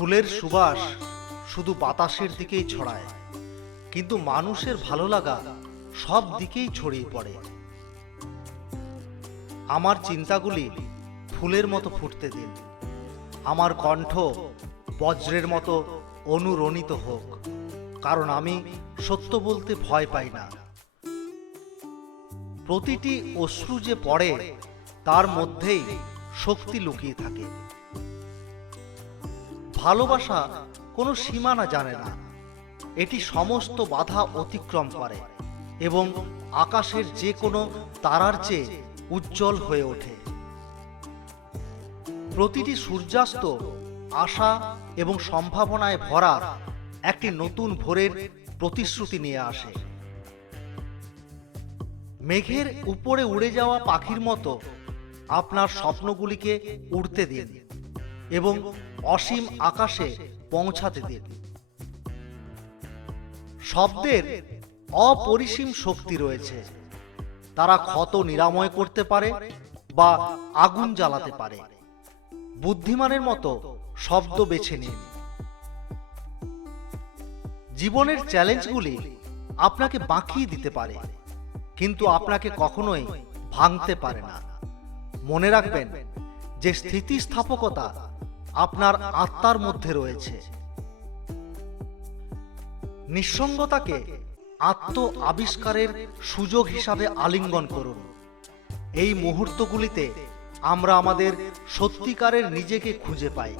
ফুলের সুবাস শুধু বাতাসের দিকেই ছড়ায়, কিন্তু মানুষের ভালো লাগা সব দিকেই ছড়িয়ে পড়ে। আমার চিন্তাগুলি ফুলের মতো ফুটতে দিন, আমার কণ্ঠ বজ্রের মতো অনুরণিত হোক, কারণ আমি সত্য বলতে ভয় পাই না। প্রতিটি অশ্রু যে পড়ে তার মধ্যেই শক্তি লুকিয়ে থাকে। ভালোবাসা কোনো সীমানা জানে না, এটি সমস্ত বাধা অতিক্রম করে এবং আকাশের যে কোনো তারার চেয়ে উজ্জ্বল হয়ে ওঠে। প্রতিটি সূর্যাস্ত আশা এবং সম্ভাবনায় ভরা একটি নতুন ভোরের প্রতিশ্রুতি নিয়ে আসে। মেঘের উপরে উড়ে যাওয়া পাখির মতো আপনার স্বপ্নগুলিকে উড়তে দিন এবং অসীম আকাশে পৌঁছাতে দিন। শব্দের অপরিসীম শক্তি রয়েছে, তারা ক্ষত নিরাময় করতে পারে বা আগুন জ্বালাতে পারে। বুদ্ধিমানের মতো শব্দ বেছে নিন। জীবনের চ্যালেঞ্জগুলি আপনাকে বাঁকিয়ে দিতে পারে, কিন্তু আপনাকে কখনোই ভাঙতে পারে না। মনে রাখবেন যে স্থিতিস্থাপকতা আপনার আত্মার মধ্যে রয়েছে। নিঃসঙ্গতাকে আত্ম আবিষ্কারের সুযোগ হিসাবে আলিঙ্গন করুন। এই মুহূর্তগুলিতে আমরা আমাদের সত্যিকারের নিজেকে খুঁজে পাই।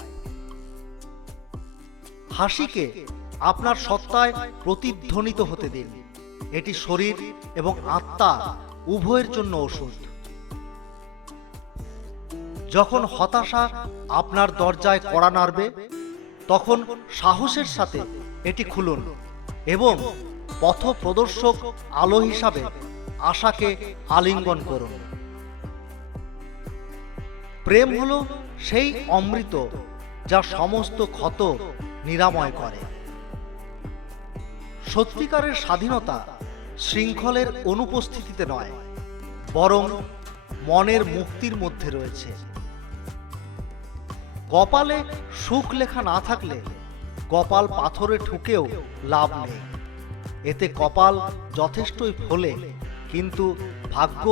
হাসিকে আপনার সত্তায় প্রতিধ্বনিত হতে দিন, এটি শরীর এবং আত্মা উভয়ের জন্য ওষুধ। যখন হতাশা আপনার দরজায় কড়া নাড়বে, তখন সাহসের সাথে এটি খুলুন এবং পথ প্রদর্শক আলো হিসাবে আশাকে আলিঙ্গন করুন। প্রেম হলো সেই অমৃত যা সমস্ত ক্ষত নিরাময় করে। সত্যিকারের স্বাধীনতা শৃঙ্খলের অনুপস্থিতিতে নয়, বরং মনের মুক্তির মধ্যে রয়েছে। কপালে সুখ লেখা না থাকলে কপাল পাথরে ঠুকেও লাভ নেই। এতে কপাল যথেষ্টই ফোলে, কিন্তু ভাগ্য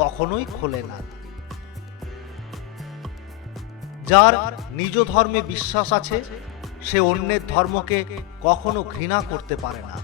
কখনোই খোলে না। যার নিজ ধর্মে বিশ্বাস আছে সে অন্যের ধর্মকে কখনো ঘৃণা করতে পারে না।